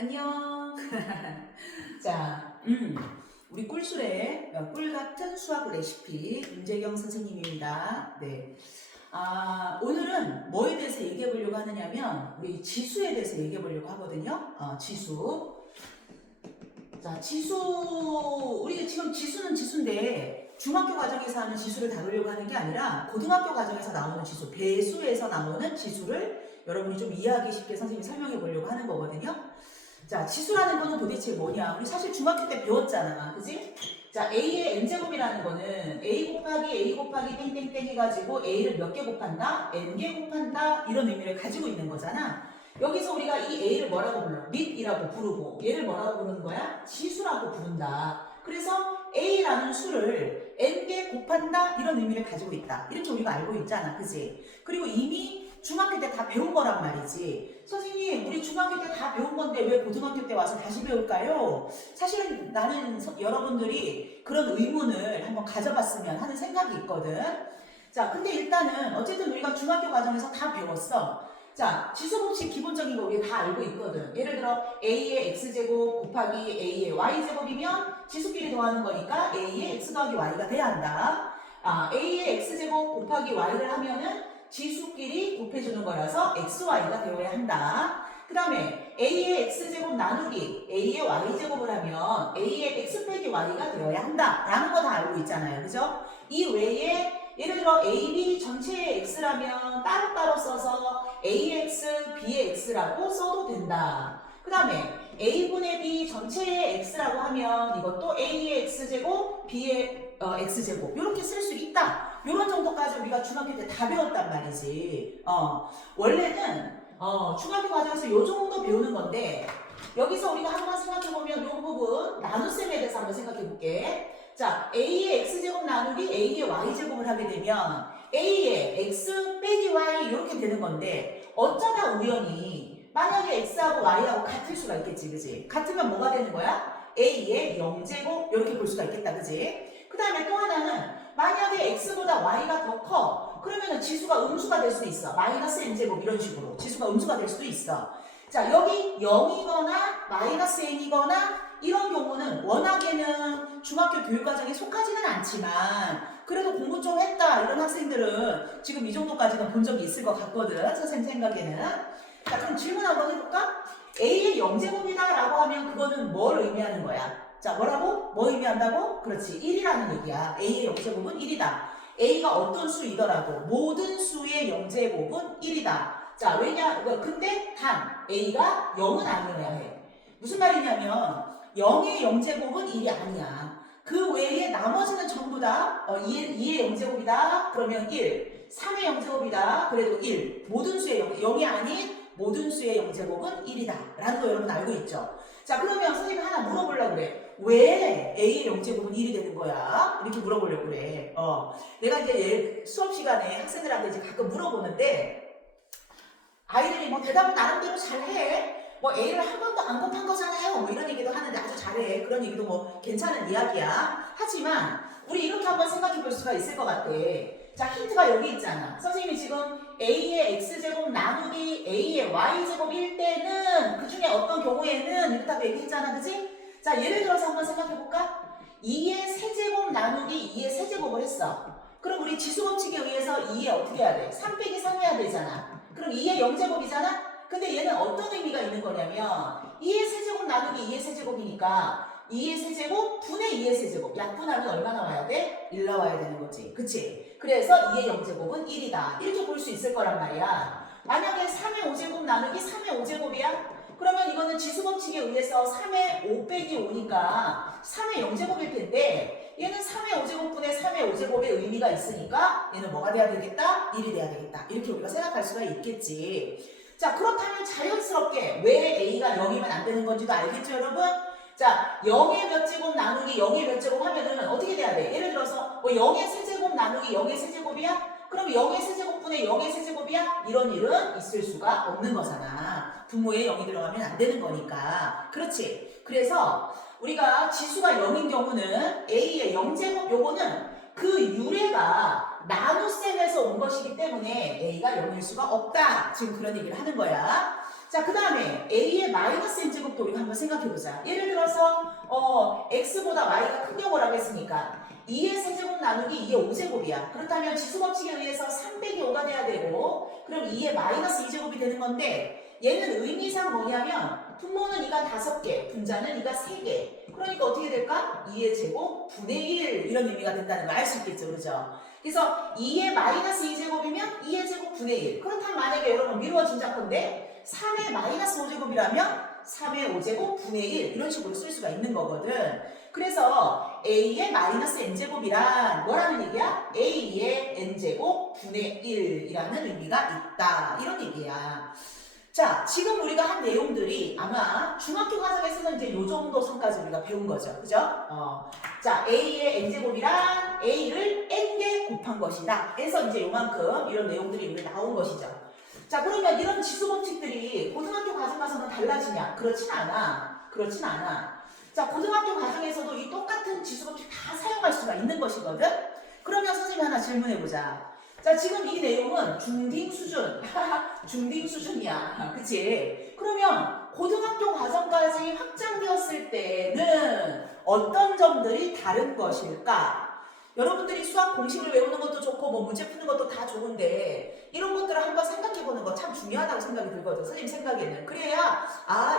안녕. 자, 우리 꿀술의 꿀 같은 수학 레시피 윤재경 선생님입니다. 네. 오늘은 뭐에 대해서 얘기해 보려고 하느냐면 우리 지수에 대해서 얘기해 보려고 하거든요. 지수. 자, 지수. 우리 지금 지수는 지수인데 중학교 과정에서 하는 지수를 다루려고 하는 게 아니라 고등학교 과정에서 나오는 지수, 배수에서 나오는 지수를 여러분이 좀 이해하기 쉽게 선생님이 설명해 보려고 하는 거거든요. 자, 지수라는 거는 도대체 뭐냐? 우리 사실 중학교 때 배웠잖아. 그지? 자, A의 N제곱이라는 거는 A 곱하기 땡땡땡 해가지고 A를 몇 개 곱한다? N개 곱한다? 이런 의미를 가지고 있는 거잖아. 여기서 우리가 이 A를 뭐라고 불러? 릿이라고 부르고 얘를 뭐라고 부르는 거야? 지수라고 부른다. 그래서 A라는 수를 N개 곱한다? 이런 의미를 가지고 있다. 이렇게 우리가 알고 있잖아. 그지? 그리고 이미 중학교 때 다 배운 거란 말이지. 선생님, 우리 중학교 때 다 배운 건데 왜 고등학교 때 와서 다시 배울까요? 사실은 나는 여러분들이 그런 의문을 한번 가져봤으면 하는 생각이 있거든. 자, 근데 일단은 어쨌든 우리가 중학교 과정에서 다 배웠어. 자, 지수법칙 기본적인 거 우리가 다 알고 있거든. 예를 들어 A의 X제곱 곱하기 A의 Y제곱이면 지수끼리 더하는 거니까 A의 X 더하기 Y가 돼야 한다. A의 X제곱 곱하기 Y를 하면은 지수끼리 곱해주는 거라서 XY가 되어야 한다. 그 다음에 A의 X제곱 나누기 A의 Y제곱을 하면 A의 X 빼기 Y가 되어야 한다. 라는 거 다 알고 있잖아요. 그죠? 이 외에 예를 들어 AB 전체의 X라면 따로따로 써서 AX, B의 X라고 써도 된다. 그 다음에 A분의 B 전체의 X라고 하면 이것도 A의 X제곱, B의 X제곱 이렇게 쓸 수 있다. 이런 정도까지 우리가 중학교 때 다 배웠단 말이지. 원래는 중학교 과정에서 이 정도 배우는 건데 여기서 우리가 한번 생각해보면 이 부분 나눗셈에 대해서 한번 생각해볼게. 자, A의 X제곱 나누기 A의 Y제곱을 하게 되면 A의 X 빼기 Y 이렇게 되는 건데 어쩌다 우연히 만약에 X하고 Y하고 같을 수가 있겠지, 그지? 같으면 뭐가 되는 거야? A의 0제곱 이렇게 볼 수가 있겠다, 그지? 그 다음에 또 하나는 만약에 X보다 Y가 더 커 그러면 지수가 음수가 될 수도 있어. 마이너스 N제곱 이런 식으로 지수가 음수가 될 수도 있어. 자, 여기 0이거나 마이너스 N이거나 이런 경우는 워낙에는 중학교 교육과정에 속하지는 않지만 그래도 공부 좀 했다 이런 학생들은 지금 이 정도까지는 본 적이 있을 것 같거든. 선생님 생각에는. 자, 그럼 질문 한번 해볼까? A의 0제곱이다 라고 하면 그거는 뭘 의미하는 거야? 자, 뭐라고? 뭐 의미한다고? 그렇지, 1이라는 얘기야. A의 0제곱은 1이다. A가 어떤 수이더라도 모든 수의 0제곱은 1이다. 자, 왜냐? 근데 단 A가 0은 아니어야 해. 무슨 말이냐면 0의 0제곱은 1이 아니야. 그 외에 나머지는 전부 다 2의 0제곱이다. 그러면 1. 3의 0제곱이다. 그래도 1. 모든 수의 0이 아닌 모든 수의 0제곱은 1이다. 라는 거 여러분 알고 있죠? 자, 그러면 선생님이 하나 물어보려고 그래. 왜 A의 0제곱은 1이 되는 거야? 이렇게 물어보려고 그래. 내가 이제 수업 시간에 학생들한테 이제 가끔 물어보는데 아이들이 뭐 대답을 나름대로 잘해. 뭐 A를 한 번도 안 곱한 거잖아요. 뭐 이런 얘기도 하는데 아주 잘해. 그런 얘기도 뭐 괜찮은 이야기야. 하지만 우리 이렇게 한번 생각해 볼 수가 있을 것 같아. 자, 힌트가 여기 있잖아. 선생님이 지금 A의 X제곱 나누기 A의 Y제곱일 때는 그 중에 어떤 경우에는 이렇다고 얘기했잖아. 그치? 자, 예를 들어서 한번 생각해 볼까? 2의 세제곱 나누기 2의 세제곱을 했어. 그럼 우리 지수법칙에 의해서 2에 어떻게 해야 돼? 3 빼기 3 해야 되잖아. 그럼 2의 0제곱이잖아? 근데 얘는 어떤 의미가 있는 거냐면 2의 세제곱 나누기 2의 세제곱이니까 2의 세제곱 분의 2의 세제곱 약분하면 얼마 나와야 돼? 1 나와야 되는 거지. 그치? 그래서 2의 0제곱은 1이다. 이렇게 볼 수 있을 거란 말이야. 만약에 3의 5제곱 나누기 3의 5제곱이야? 그러면 이거는 지수법칙에 의해서 3의 5 빼기 5니까 3의 0제곱일 텐데 얘는 3의 5제곱분의 3의 5제곱의 의미가 있으니까 얘는 뭐가 돼야 되겠다? 1이 돼야 되겠다. 이렇게 우리가 생각할 수가 있겠지. 자, 그렇다면 자연스럽게 왜 A가 0이면 안 되는 건지도 알겠죠, 여러분? 자, 0의 몇 제곱 나누기 0의 몇 제곱 하면은 어떻게 돼야 돼? 예를 들어서 뭐 0의 세제곱 나누기 0의 세제곱이야? 그럼 0의 세제곱분의 0의 세제곱이야? 이런 일은 있을 수가 없는 거잖아. 분모에 0이 들어가면 안 되는 거니까. 그렇지? 그래서 우리가 지수가 0인 경우는 A의 0제곱 요거는 그 유래가 나눗셈에서 온 것이기 때문에 A가 0일 수가 없다. 지금 그런 얘기를 하는 거야. 자, 그 다음에 A의 마이너스 N제곱 것도 우리가 한번 생각해보자. 예를 들어서 x보다 y가 큰 경우라고 했으니까 2의 세제곱 나누기 2의 5제곱이야. 그렇다면 지수법칙에 의해서 3 빼기 5가 돼야 되고 그럼 2의 마이너스 2제곱이 되는 건데 얘는 의미상 뭐냐면 분모는 2가 5개, 분자는 2가 3개. 그러니까 어떻게 될까? 2의 제곱 분의 1 이런 의미가 된다는 걸 알 수 있겠죠. 그죠? 그래서 2의 마이너스 2제곱이면 2의 제곱 분의 1. 그렇다면 만약에 여러분 미루어진 작건데 3의 마이너스 5제곱이라면 3의 5제곱 분의 1 이런 식으로 쓸 수가 있는 거거든. 그래서 a의 마이너스 n제곱이란 뭐라는 얘기야? a의 n제곱 분의 1이라는 의미가 있다. 이런 얘기야. 자, 지금 우리가 한 내용들이 아마 중학교 과정에서는 이제 요 정도 선까지 우리가 배운 거죠. 그죠? 자, a의 n제곱이란 a를 n개 곱한 것이다. 그래서 이제 요만큼 이런 내용들이 우리 나온 것이죠. 자, 그러면 이런 지수 법칙들이 고등학교 과정 가서는 달라지냐? 그렇진 않아. 그렇진 않아. 자, 고등학교 과정에서도 이 똑같은 지수 법칙 다 사용할 수가 있는 것이거든? 그러면 선생님이 하나 질문해보자. 자, 지금 이 내용은 중딩 수준. 중딩 수준이야. 그치? 그러면 고등학교 과정까지 확장되었을 때는 어떤 점들이 다른 것일까? 여러분들이 수학 공식을 외우는 것도 좋고 뭐 문제 푸는 것도 다 좋은데 이런 것들을 한번 생각해보는 거 참 중요하다고 생각이 들거든. 선생님 생각에는. 그래야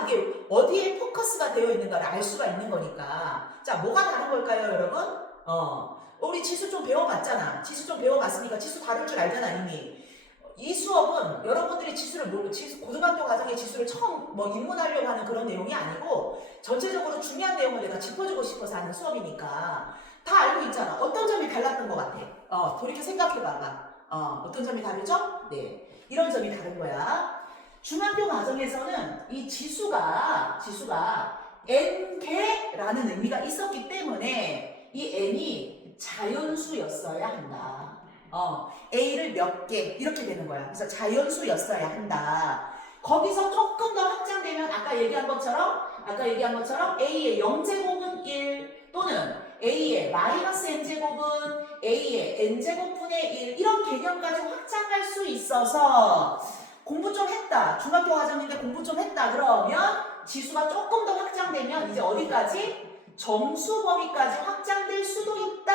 이게 어디에 포커스가 되어 있는가를 알 수가 있는 거니까. 자, 뭐가 다른 걸까요, 여러분? 우리 지수 좀 배워봤잖아. 지수 좀 배워봤으니까 지수 다룰 줄 알잖아, 이미. 이 수업은 여러분들이 지수를 모르고 고등학교 과정의 지수를 처음 입문하려고 하는 그런 내용이 아니고 전체적으로 중요한 내용을 내가 짚어주고 싶어서 하는 수업이니까 다 알고 있잖아. 어떤 점이 달랐던 것 같아? 돌이켜 생각해봐봐. 어떤 점이 다르죠? 네, 이런 점이 다른 거야. 중학교 과정에서는 이 지수가 n개라는 의미가 있었기 때문에 이 n이 자연수였어야 한다. a를 몇 개 이렇게 되는 거야. 그래서 자연수였어야 한다. 거기서 조금 더 확장되면 아까 얘기한 것처럼 a의 0제곱은 1 또는 a의 마이너스 n제곱은 a의 n제곱분의 1 이런 개념까지 확장할 수 있어서 공부 좀 했다. 중학교 과정인데 공부 좀 했다. 그러면 지수가 조금 더 확장되면 이제 어디까지? 정수 범위까지 확장될 수도 있다.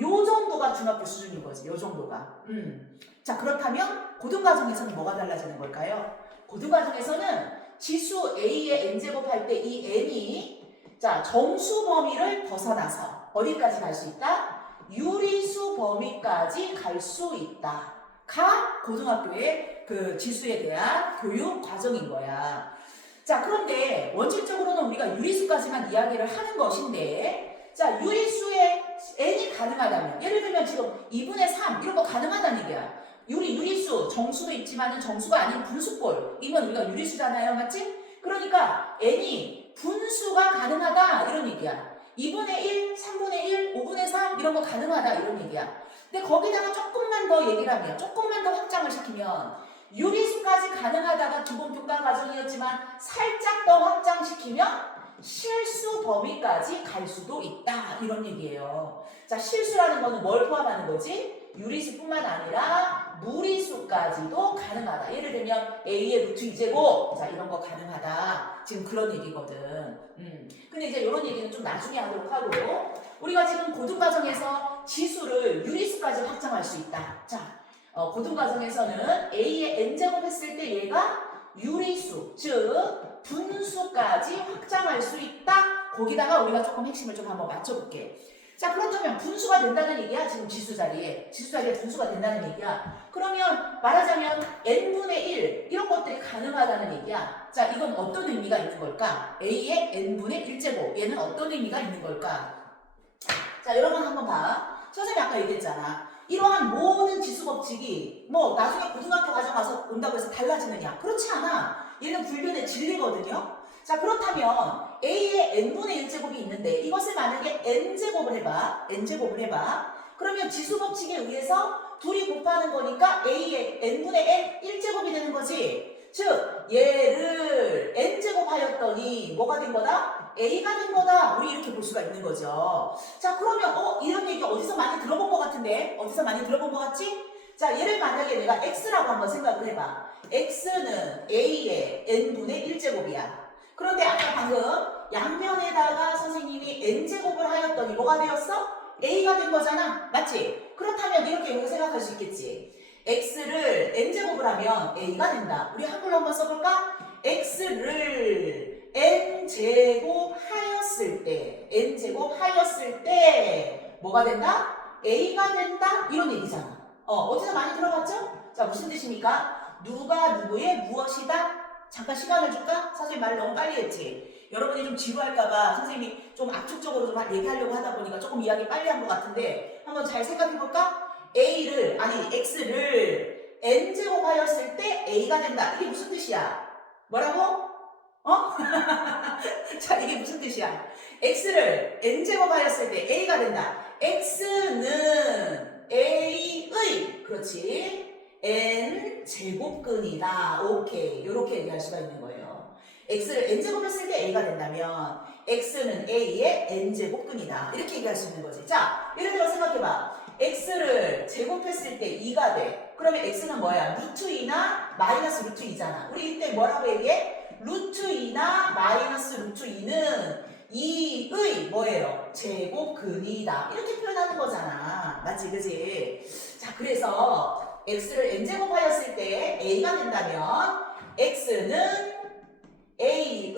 요 정도가 중학교 수준인 거지. 요 정도가. 자, 그렇다면 고등과정에서는 뭐가 달라지는 걸까요? 고등과정에서는 지수 a의 n제곱 할 때 이 n이 자, 정수 범위를 벗어나서 어디까지 갈 수 있다? 유리수 범위까지 갈 수 있다. 가 고등학교의 그 지수에 대한 교육 과정인 거야. 자, 그런데 원칙적으로는 우리가 유리수까지만 이야기를 하는 것인데 자, 유리수의 n이 가능하다면 예를 들면 지금 2분의 3 이런 거 가능하다는 얘기야. 유리수 정수도 있지만은 정수가 아닌 분수꼴 이건 우리가 유리수잖아요. 맞지? 그러니까 n이 분수가 가능하다 이런 얘기야. 2분의 1, 3분의 1, 5분의 3 이런 거 가능하다 이런 얘기야. 근데 거기다가 조금만 더 얘기를 하면 조금만 더 확장을 시키면 유리수까지 가능하다가 기본 교과 과정이었지만 살짝 더 확장시키면 실수 범위까지 갈 수도 있다 이런 얘기예요. 자, 실수라는 거는 뭘 포함하는 거지? 유리수뿐만 아니라 무리수까지도 가능하다. 예를 들면 a의 루트 2제곱 자 이런 거 가능하다. 지금 그런 얘기거든. 근데 이제 이런 얘기는 좀 나중에 하도록 하고 우리가 지금 고등과정에서 지수를 유리수까지 확장할 수 있다. 자, 고등과정에서는 a의 n제곱 했을 때 얘가 유리수 즉 분수까지 확장할 수 있다. 거기다가 우리가 조금 핵심을 좀 한번 맞춰볼게. 자, 그렇다면 분수가 된다는 얘기야. 지금 지수 자리에 분수가 된다는 얘기야. 그러면 말하자면 n분의 1 이런 것들이 가능하다는 얘기야. 자, 이건 어떤 의미가 있는 걸까? a의 n분의 1제곱 얘는 어떤 의미가 있는 걸까? 자, 여러분 한번 봐. 선생님이 아까 얘기했잖아. 이러한 모든 지수 법칙이 나중에 고등학교 과정 와서 온다고 해서 달라지느냐? 그렇지 않아. 얘는 불변의 진리거든요. 자, 그렇다면 a의 n분의 1제곱이 있는데 이것을 만약에 n제곱을 해봐. 그러면 지수 법칙에 의해서 둘이 곱하는 거니까 a의 n분의 n 1제곱이 되는 거지. 즉 얘를 n제곱 하였더니 뭐가 된 거다? a가 된 거다. 우리 이렇게 볼 수가 있는 거죠. 자, 그러면 이런 얘기 어디서 많이 들어본 것 같은데? 어디서 많이 들어본 것 같지? 자, 얘를 만약에 내가 x라고 한번 생각을 해봐. x는 a의 n분의 1제곱이야. 그런데 아까 양변에다가 선생님이 n제곱을 하였더니 뭐가 되었어? a가 된 거잖아. 맞지? 그렇다면 이렇게 우리가 생각할 수 있겠지. x를 n제곱을 하면 a가 된다. 우리 한글로 한번 써볼까? x를 n제곱 하였을 때 뭐가 된다? a가 된다? 이런 얘기잖아. 어디서 많이 들어봤죠? 자, 무슨 뜻입니까? 누가 누구의 무엇이다? 잠깐 시간을 줄까? 선생님 말을 너무 빨리 했지. 여러분이 좀 지루할까봐 선생님이 좀 압축적으로 좀 얘기하려고 하다 보니까 조금 이야기 빨리 한 것 같은데 한번 잘 생각해볼까? x를 n제곱 하였을 때 a가 된다. 이게 무슨 뜻이야? 뭐라고? 자, 이게 무슨 뜻이야? x를 n제곱 하였을 때 a가 된다. x는 a의 그렇지 n제곱근이다. 오케이. 이렇게 얘기할 수가 있는 거예요. x를 n제곱 했을 때 a가 된다면 x는 a의 n제곱근이다. 이렇게 얘기할 수 있는 거지. 자, 예를 들어 생각해봐. x를 제곱했을 때 2가 돼. 그러면 x는 뭐야? 루트 2나 마이너스 루트 2잖아. 우리 이때 뭐라고 얘기해? 루트 2나 마이너스 루트 2는 2의 뭐예요? 제곱근이다. 이렇게 표현하는 거잖아. 맞지? 그지? 자, 그래서 x를 n제곱하였을 때 a가 된다면 x는 a의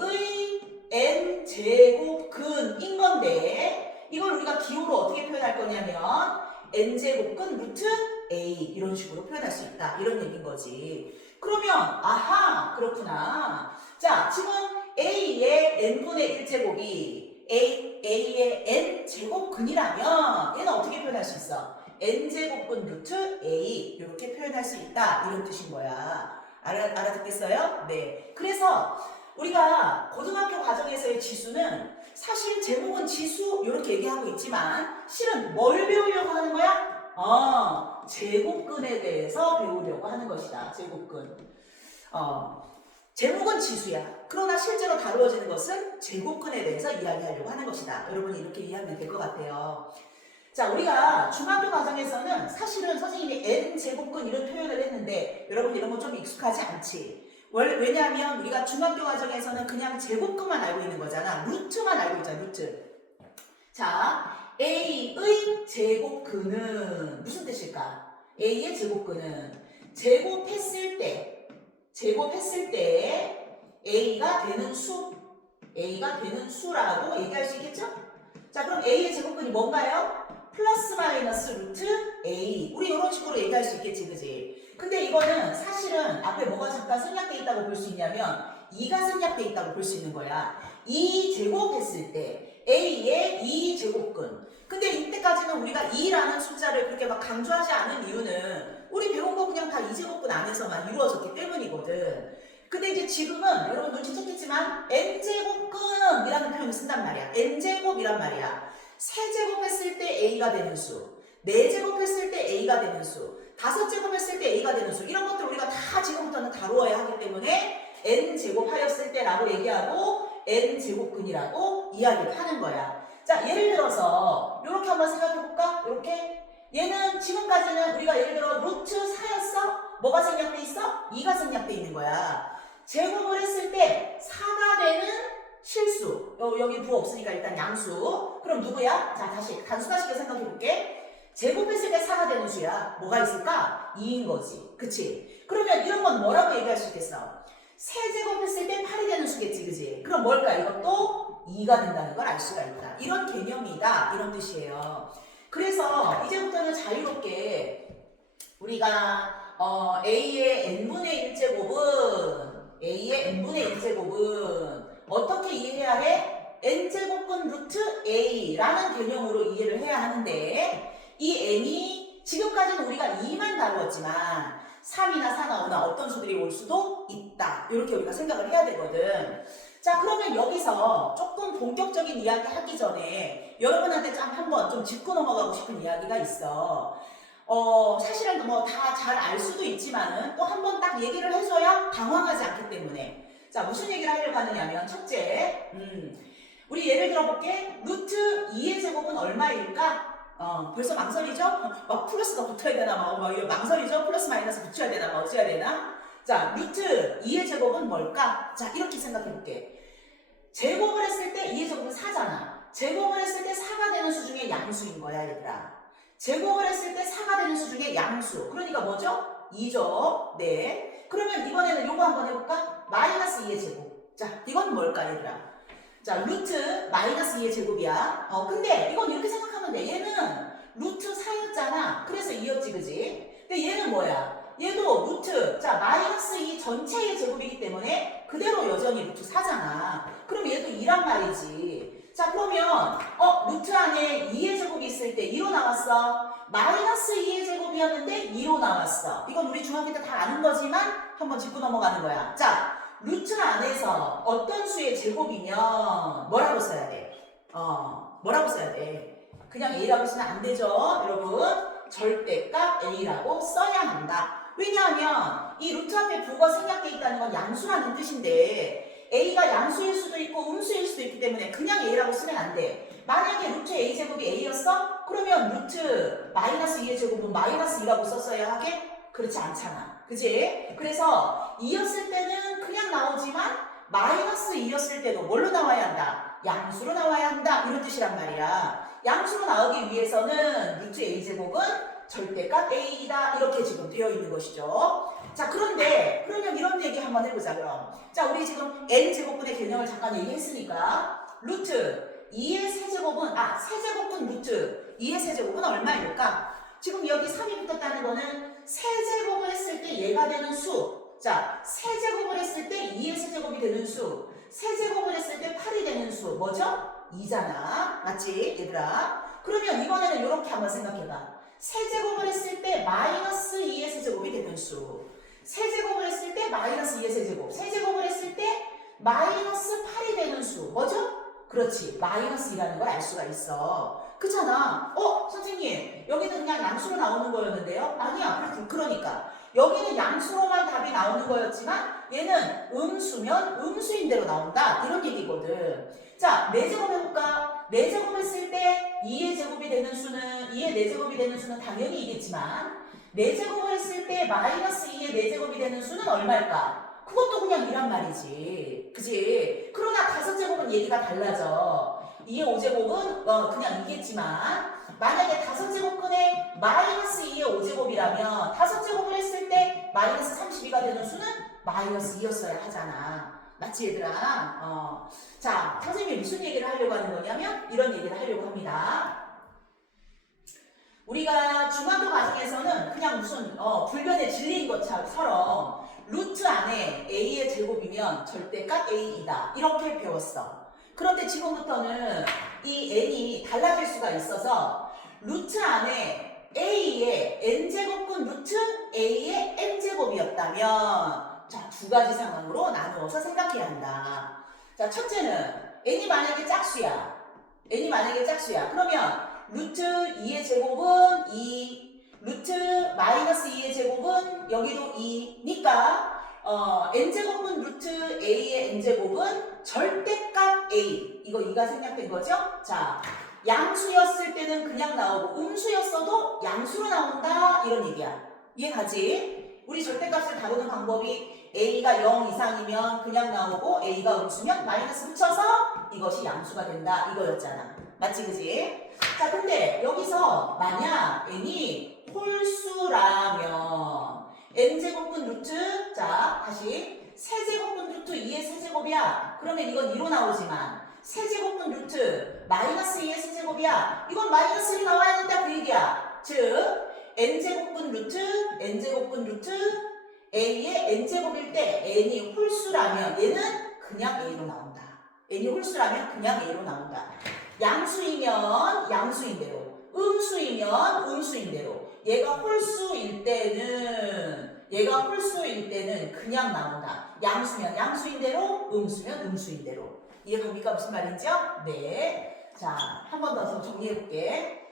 n제곱근인 건데 이걸 우리가 기호로 어떻게 표현할 거냐면 n제곱근 루트 a 이런 식으로 표현할 수 있다. 이런 얘기인 거지. 그러면 아하 그렇구나. 자, 지금 a의 n분의 1제곱이 a의 n제곱근이라면 얘는 어떻게 표현할 수 있어? n제곱근 루트 a 이렇게 표현할 수 있다. 이런 뜻인 거야. 알아듣겠어요? 네. 그래서 우리가 고등학교 과정에서의 지수는 사실 제목은 지수 이렇게 얘기하고 있지만 실은 뭘 배우려고 하는 거야? 제곱근에 대해서 배우려고 하는 것이다. 제곱근. 제목은 지수야. 그러나 실제로 다루어지는 것은 제곱근에 대해서 이야기하려고 하는 것이다. 여러분이 이렇게 이해하면 될 것 같아요. 자, 우리가 중학교 과정에서는 사실은 선생님이 n제곱근 이런 표현을 했는데 여러분 이런 건 좀 익숙하지 않지. 왜냐하면 우리가 중학교 과정에서는 그냥 제곱근만 알고 있는 거잖아. 루트만 알고 있잖아. 루트. 자, a의 제곱근은 무슨 뜻일까? a의 제곱근은 제곱했을 때 a가 되는 수라고 얘기할 수 있겠죠? 자, 그럼 a의 제곱근이 뭔가요? 플러스 마이너스 루트 a. 우리 이런 식으로 얘기할 수 있겠지, 그지? 근데 이거는 사실은 앞에 뭐가 잠깐 생략돼 있다고 볼 수 있냐면 2가 생략돼 있다고 볼 수 있는 거야. 2 제곱했을 때 a의 2제곱근. 근데 이때까지는 우리가 2라는 숫자를 그렇게 막 강조하지 않은 이유는 우리 배운 거 그냥 다 2제곱근 안에서만 이루어졌기 때문이거든. 근데 이제 지금은 여러분 눈치챘겠지만 n제곱근이라는 표현을 쓴단 말이야. n제곱이란 말이야. 3제곱 했을 때 a가 되는 수, 4제곱 했을 때 a가 되는 수, 5제곱 했을 때 a가 되는 수, 이런 것들 우리가 다 지금부터는 다루어야 하기 때문에 n제곱 하였을 때라고 얘기하고 n제곱근이라고 이야기를 하는 거야. 자, 예를 들어서 이렇게 한번 생각해볼까? 이렇게 얘는 지금까지는 우리가 예를 들어 루트 4였어? 뭐가 생략돼 있어? 2가 생략돼 있는 거야. 제곱을 했을 때 4가 되는 실수. 여기 부 없으니까 일단 양수. 그럼 누구야? 자, 다시 단순하시게 생각해볼게. 제곱했을 때 4가 되는 수야. 뭐가 있을까? 2인 거지. 그치? 그러면 이런 건 뭐라고 얘기할 수 있겠어? 세제곱했을 때 8이 되는 수겠지. 그치? 그럼 뭘까? 이것도 2가 된다는 걸 알 수가 있다. 이런 개념이다. 이런 뜻이에요. 그래서 이제부터는 자유롭게 우리가 a의 n분의 1제곱은 어떻게 이해해야 해? n제곱근 루트 a라는 개념으로 이해를 해야 하는데 이 n이 지금까지는 우리가 2만 다루었지만 3이나 4나 5나 어떤 수들이 올 수도 있다. 이렇게 우리가 생각을 해야 되거든. 자, 그러면 여기서 조금 본격적인 이야기 하기 전에 여러분한테 한번 좀 짚고 넘어가고 싶은 이야기가 있어. 사실은 뭐 다 잘 알 수도 있지만은 또 한 번 딱 얘기를 해줘야 당황하지 않기 때문에. 자, 무슨 얘기를 하려고 하느냐면 첫째, 우리 예를 들어볼게. 루트 2의 제곱은 얼마일까? 벌써 망설이죠? 막 플러스가 붙어야 되나? 막 이거 망설이죠? 플러스 마이너스 붙여야 되나? 막 어찌해야 되나? 자, 루트 2의 제곱은 뭘까? 자, 이렇게 생각해볼게. 제곱을 했을 때 A의 제곱은 4잖아. 제곱을 했을 때 4가 되는 수 중에 양수인 거야, 얘들아. 제곱을 했을 때 4가 되는 수 중에 양수. 그러니까 뭐죠? 2죠. 네. 그러면 이번에는 요거 한번 해볼까? 마이너스 2의 제곱. 자, 이건 뭘까, 얘들아? 자, 루트 마이너스 2의 제곱이야. 근데 이건 이렇게 생각하면 돼. 얘는 루트 4였잖아. 그래서 2였지, 그지? 근데 얘는 뭐야? 얘도 루트, 자, 마이너스 2 전체의 제곱이기 때문에 그대로 여전히 루트 4잖아. 그럼 얘도 2란 말이지. 자, 그러면, 루트 안에 2의 제곱이 있을 때 2로 나왔어. 마이너스 2의 제곱이었는데 2로 나왔어. 이건 우리 중학교 때 다 아는 거지만 한번 짚고 넘어가는 거야. 자, 루트 안에서 어떤 수의 제곱이면 뭐라고 써야 돼? 뭐라고 써야 돼? 그냥 A라고 쓰면 안 되죠, 여러분. 절대값 A라고 써야 한다. 왜냐하면 이 루트 앞에 부호가 생략돼 있다는 건 양수라는 뜻인데 A가 양수일 수도 있고 음수일 수도 있기 때문에 그냥 A라고 쓰면 안 돼. 만약에 루트 A제곱이 A였어? 그러면 루트 마이너스 2의 제곱은 마이너스 2라고 썼어야 하게? 그렇지 않잖아. 그치? 그래서 2였을 때는 그냥 나오지만 마이너스 2였을 때도 뭘로 나와야 한다? 양수로 나와야 한다. 이런 뜻이란 말이야. 양수로 나오기 위해서는 루트 A제곱은 절대값 A이다. 이렇게 지금 되어 있는 것이죠. 자, 그런데 그러면 이런 얘기 한번 해보자, 그럼. 자, 우리 지금 N제곱분의 개념을 잠깐 얘기했으니까 루트 2의 세제곱은, 세제곱분 루트 2의 세제곱은 얼마일까? 지금 여기 3이 붙었다는 거는 세제곱을 했을 때 얘가 되는 수. 자, 세제곱을 했을 때 2의 세제곱이 되는 수. 세제곱을 했을 때 8이 되는 수. 뭐죠? 2잖아. 맞지, 얘들아? 그러면 이번에는 이렇게 한번 생각해봐. 세제곱을 했을 때 마이너스 2의 세제곱이 되는 수. 세제곱을 했을 때 마이너스 2의 세제곱. 세제곱을 했을 때 마이너스 8이 되는 수. 뭐죠? 그렇지. 마이너스 2라는 걸 알 수가 있어. 그렇잖아. 선생님, 여기는 그냥 양수로 나오는 거였는데요? 아니야. 그러니까. 여기는 양수로만 답이 나오는 거였지만 얘는 음수면 음수인 대로 나온다. 이런 얘기거든. 자, 4제곱 해볼까? 4제곱 했을 때 2의 제곱이 되는 수는, 2의 4제곱이 되는 수는 당연히 이겠지만 4제곱을 했을 때 마이너스 2의 4제곱이 되는 수는 얼마일까? 그것도 그냥 2란 말이지. 그지? 그러나 5제곱은 얘기가 달라져. 2의 5제곱은 그냥 이겠지만 만약에 5제곱근의 마이너스 2의 5제곱이라면 5제곱을 했을 때 마이너스 32가 되는 수는 마이너스 2였어야 하잖아. 맞지, 얘들아? 자, 선생님이 무슨 얘기를 하려고 하는 거냐면 이런 얘기를 하려고 합니다. 우리가 중학교 과정에서는 그냥 무슨 불변의 진리인 것처럼 루트 안에 A의 제곱이면 절대값 A이다. 이렇게 배웠어. 그런데 지금부터는 이 N이 달라질 수가 있어서 루트 안에 A의 N제곱분 루트 A의 N제곱이었다면 자, 2가지 상황으로 나누어서 생각해야 한다. 자, 첫째는 N이 만약에 짝수야. N이 만약에 짝수야. 그러면 루트 2의 제곱은 2, 루트 마이너스 2의 제곱은 여기도 2니까 n제곱은 루트 a의 n제곱은 절대값 a. 이거 2가 생략된 거죠? 자, 양수였을 때는 그냥 나오고 음수였어도 양수로 나온다. 이런 얘기야. 이해가지? 우리 절대값을 다루는 방법이 a가 0 이상이면 그냥 나오고 a가 음수면 마이너스 붙여서 이것이 양수가 된다. 이거였잖아. 맞지, 그지? 자, 근데 여기서 만약 n이 홀수라면 n제곱분 루트, 자, 다시 세제곱분 루트 2의 세제곱이야. 그러면 이건 2로 나오지만 세제곱분 루트 마이너스 2의 세제곱이야. 이건 마이너스 1이 나와야 된다 그 얘기야. 즉 n제곱분 루트 a의 n제곱일 때 n이 홀수라면 얘는 그냥 a로 나온다. n이 홀수라면 그냥 a로 나온다. 양수이면 양수인 대로, 음수이면 음수인 대로. 얘가 홀수일 때는 그냥 나온다. 양수면 양수인 대로, 음수면 음수인 대로. 이해갑니까? 무슨 말인지요? 네. 자, 한 번 더 정리해볼게.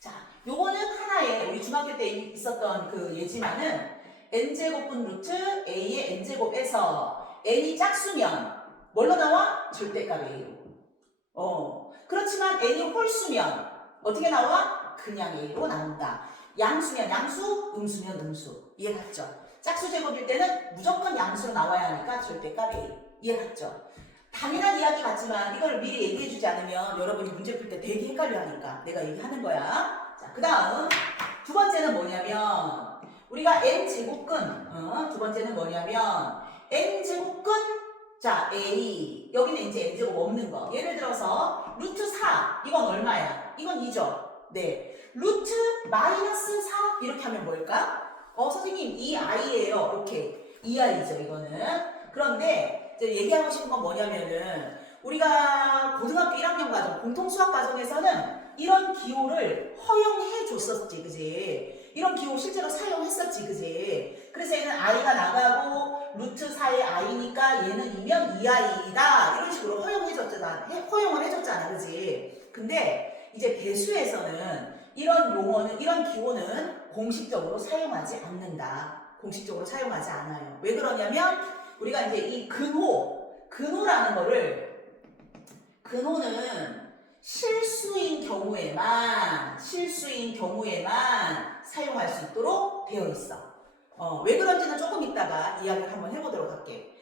자, 요거는 하나의 우리 중학교 때 있었던 그 예지만은 n제곱분 루트 a의 n제곱에서 n이 짝수면 뭘로 나와? 절대값 a로. 그렇지만 n이 홀수면 어떻게 나와? 그냥 a로 나온다. 양수면 양수, 음수면 음수. 이해갔죠? 짝수 제곱일 때는 무조건 양수로 나와야 하니까 절대값 a. 이해갔죠? 당연한 이야기 같지만 이걸 미리 얘기해주지 않으면 여러분이 문제 풀 때 되게 헷갈려 하니까 내가 얘기하는 거야. 자, 그 다음 두 번째는 뭐냐면 우리가 n제곱근 두 번째는 뭐냐면 n제곱근 자 a 여기는 이제 n제곱 없는 거 예를 들어서 루트 4 이건 얼마야? 이건 2죠. 네, 루트 마이너스 4 이렇게 하면 뭘까? 선생님 2i예요. 오케이 2i죠 이거는. 그런데 이제 얘기하고 싶은 건 뭐냐면은 우리가 고등학교 1학년 과정 공통수학 과정에서는 이런 기호를 허용해 줬었지 그지? 이런 기호 실제로 사용했었지 그지? 그래서 얘는 i가 나가고 루트 4의 i니까 얘는 2면 2i다 이런 식으로 허용을 해줬잖아 그지? 근데 이제 배수에서는 이런 용어는 이런 기호는 공식적으로 사용하지 않는다. 공식적으로 사용하지 않아요. 왜 그러냐면 우리가 이제 이 근호라는 거를 근호는 실수인 경우에만 사용할 수 있도록 되어 있어. 왜 그런지는 조금 이따가 이야기를 한번 해보도록 할게.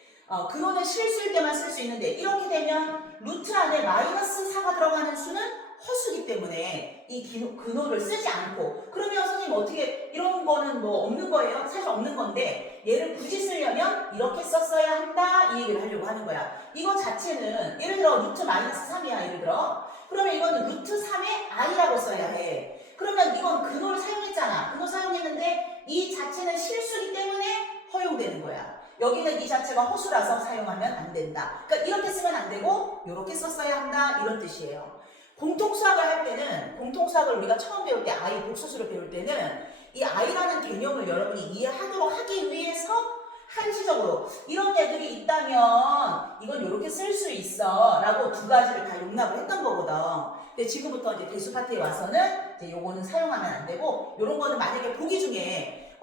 근호는 실수일 때만 쓸 수 있는데 이렇게 되면 루트 안에 마이너스 4가 들어가는 수는 허수기 때문에 이 근호를 쓰지 않고 그러면 선생님 어떻게 이런 거는 뭐 없는 거예요? 사실 없는 건데 얘를 굳이 쓰려면 이렇게 썼어야 한다 이 얘기를 하려고 하는 거야. 이거 자체는 예를 들어 루트 마이너스 3이야 예를 들어. 그러면 이거는 루트 3의 i라고 써야 해. 그러면 이건 근호를 사용했잖아. 근호 사용했는데 이 자체는 실수기 때문에 허용되는 거야. 여기는 이 자체가 허수라서 사용하면 안 된다. 그러니까 이렇게 쓰면 안 되고 이렇게 썼어야 한다 이런 뜻이에요. 공통수학을 할 때는 공통수학을 우리가 처음 배울 때 i 복수수를 배울 때는 이 i라는 개념을 여러분이 이해하도록 하기 위해서 한시적으로 이런 애들이 있다면 이건 이렇게 쓸 수 있어 라고 두 가지를 다 용납을 했던 거거든. 근데 지금부터 이제 대수 파트에 와서는 이제 요거는 사용하면 안 되고 요런 거는 만약에 보기 중에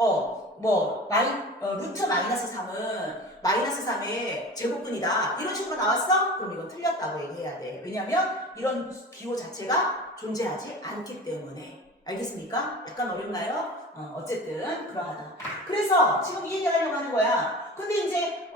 루트 마이너스 3은 마이너스 3의 제곱근이다 이런 식으로 나왔어? 그럼 이건 틀렸다고 얘기해야 돼. 왜냐면 이런 기호 자체가 존재하지 않기 때문에. 알겠습니까? 약간 어렵나요? 어쨌든 그러하다. 그래서 지금 이 얘기를 하려고 하는 거야. 근데 이제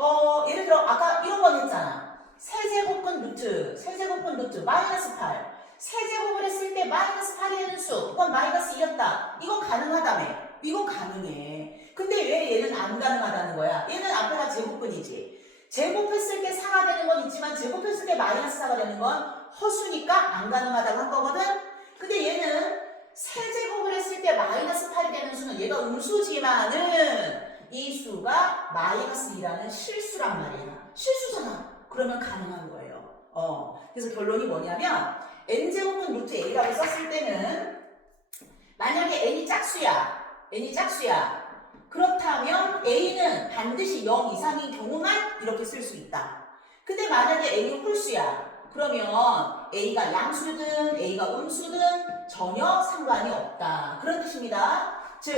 예를 들어 아까 이런 건 했잖아. 세제곱근 루트 마이너스 8 세제곱을 했을 때 마이너스 8이 되는 수 그건 마이너스 2였다. 이건 가능하다며. 이건 가능해. 근데 왜 얘는 안 가능하다는 거야? 얘는 앞에가 제곱근이지. 제곱했을 때 4가 되는 건 있지만 제곱했을 때 마이너스 4가 되는 건 허수니까 안 가능하다고 한 거거든? 근데 얘는 세제곱을 했을 때 마이너스 8이 되는 수는 얘가 음수지만은 이 수가 마이너스 2라는 실수란 말이야. 실수잖아. 그러면 가능한 거예요. 그래서 결론이 뭐냐면 n제곱은 루트 a라고 썼을 때는 만약에 n이 짝수야. 그렇다면 a는 반드시 0 이상인 경우만 이렇게 쓸 수 있다. 근데 만약에 a는 홀수야. 그러면 a가 양수든 a가 음수든 전혀 상관이 없다. 그런 뜻입니다. 즉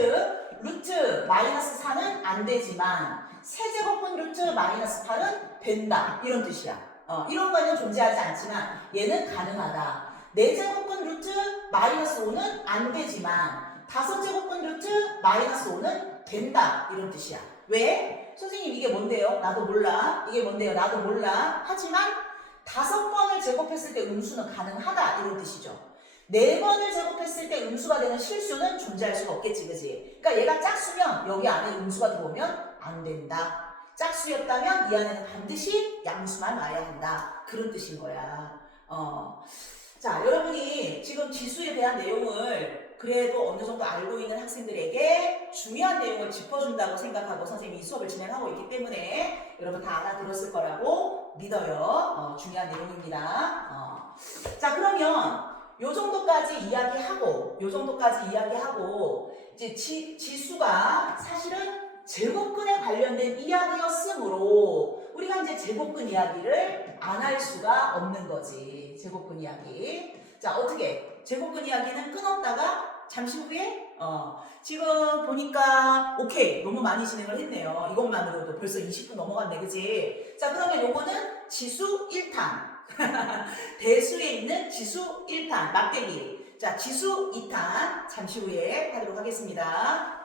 루트 마이너스 4는 안 되지만 세제곱분 루트 마이너스 8은 된다. 이런 뜻이야. 이런 거는 존재하지 않지만 얘는 가능하다. 4제곱분 루트 마이너스 5는 안 되지만 5제곱분 루트 마이너스 5는 된다. 이런 뜻이야. 왜? 선생님 이게 뭔데요? 나도 몰라. 이게 뭔데요? 나도 몰라. 하지만 5번을 제곱했을 때 음수는 가능하다. 이런 뜻이죠. 4번을 제곱했을 때 음수가 되는 실수는 존재할 수가 없겠지. 그지? 그러니까 얘가 짝수면 여기 안에 음수가 들어오면 안 된다. 짝수였다면 이 안에는 반드시 양수만 와야 한다. 그런 뜻인 거야. 자, 여러분이 지금 지수에 대한 내용을 그래도 어느 정도 알고 있는 학생들에게 중요한 내용을 짚어준다고 생각하고 선생님이 이 수업을 진행하고 있기 때문에 여러분 다 알아들었을 거라고 믿어요. 중요한 내용입니다. 자, 그러면 요 정도까지 이야기하고 이제 지수가 사실은 제곱근에 관련된 이야기였으므로 우리가 이제 제곱근 이야기를 안 할 수가 없는 거지. 제곱근 이야기. 자, 어떻게? 제곱근 이야기는 끊었다가 잠시 후에 지금 보니까 오케이. 너무 많이 진행을 했네요. 이것만으로도 벌써 20분 넘어갔네. 그치? 자, 그러면 요거는 지수 1탄. 대수에 있는 지수 1탄. 막대기. 자, 지수 2탄 잠시 후에 하도록 하겠습니다.